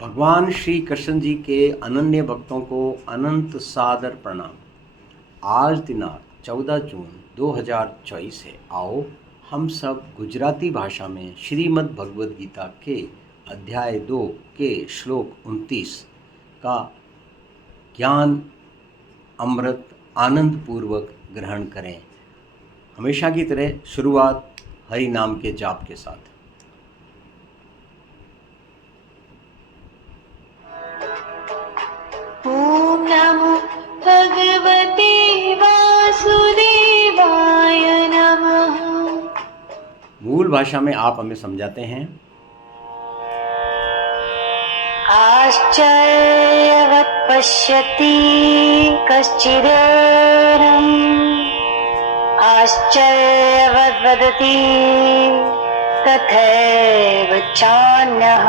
भगवान श्री कृष्ण जी के अनन्य भक्तों को अनंत सादर प्रणाम। आज दिनांक 14 जून 2024 है। आओ हम सब गुजराती भाषा में श्रीमद् भगवद गीता के अध्याय 2 के श्लोक 29 का ज्ञान अमृत आनंद पूर्वक ग्रहण करें। हमेशा की तरह शुरुआत हरि नाम के जाप के साथ। ओम नमो भगवते वासुदेवाय नमः। मूल भाषा में आप हमें समझाते हैं। आश्चर्यवत् पश्यति कश्चिदेनम्, आश्चर्यवद् वदति तथैव चान्यः।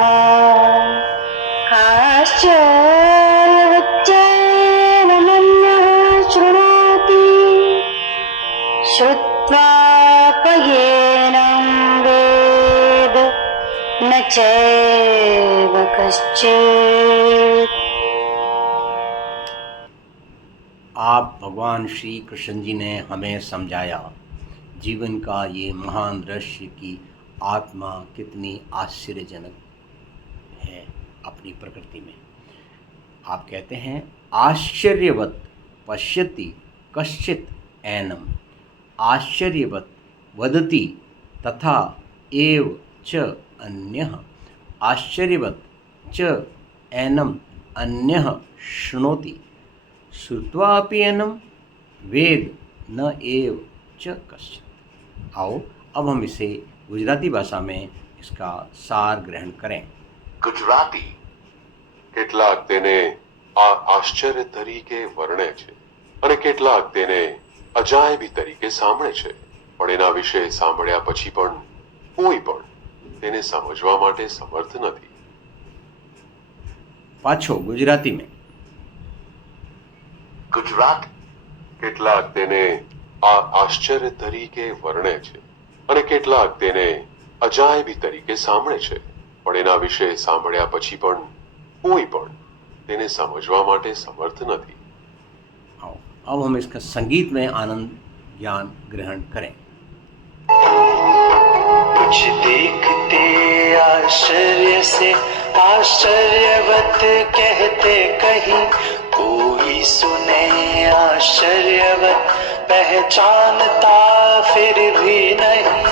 आश्चर्यवच्चैनमन्यः शृणोति, श्रुत्वापयेनं वेद न चैव कश्चित्। आप भगवान श्री कृष्ण जी ने हमें समझाया जीवन का ये महान रहस्य कि आत्मा कितनी आश्चर्यजनक है अपनी प्रकृति में। आप कहते हैं आश्चर्यवत पश्यति कश्चित एनम, आश्चर्यवत वदति तथा एव च अन्यः, आश्चर्यवत च एनम अन्यः शृणोति, श्रुत्वापि एनम वेद न एव च कश्चित्। आओ अब हम इसे गुजराती भाषा में इसका सार ग्रहण करें। ગુજરાતી કેટલાક તેને આ આશ્ચર્ય તરીકે વર્ણે છે અને કેટલાક તેને અજાયબી તરીકે સાંભળે છે, પણ એના વિશે સાંભળ્યા પછી પણ કોઈ પણ તેને સમજવા માટે સમર્થ નથી। पाछो गुजराती में। ગુજરાત કેટલાક તેને આ આશ્ચર્ય તરીકે વર્ણે છે અને કેટલાક તેને અજાયબી તરીકે સાંભળે છે, પણ એના વિશે સાંભળ્યા પછી પણ કોઈ પણ તેને સમજવા માટે સમર્થ નથી। आओ अब हम इसका संगीत में आनंद ज्ञान ग्रहण करें। कुछ देखते आश्चर्य से आश्चर्यवत कहते कहीं, कोई सुने आश्चर्यवत पहचानता फिर भी नहीं।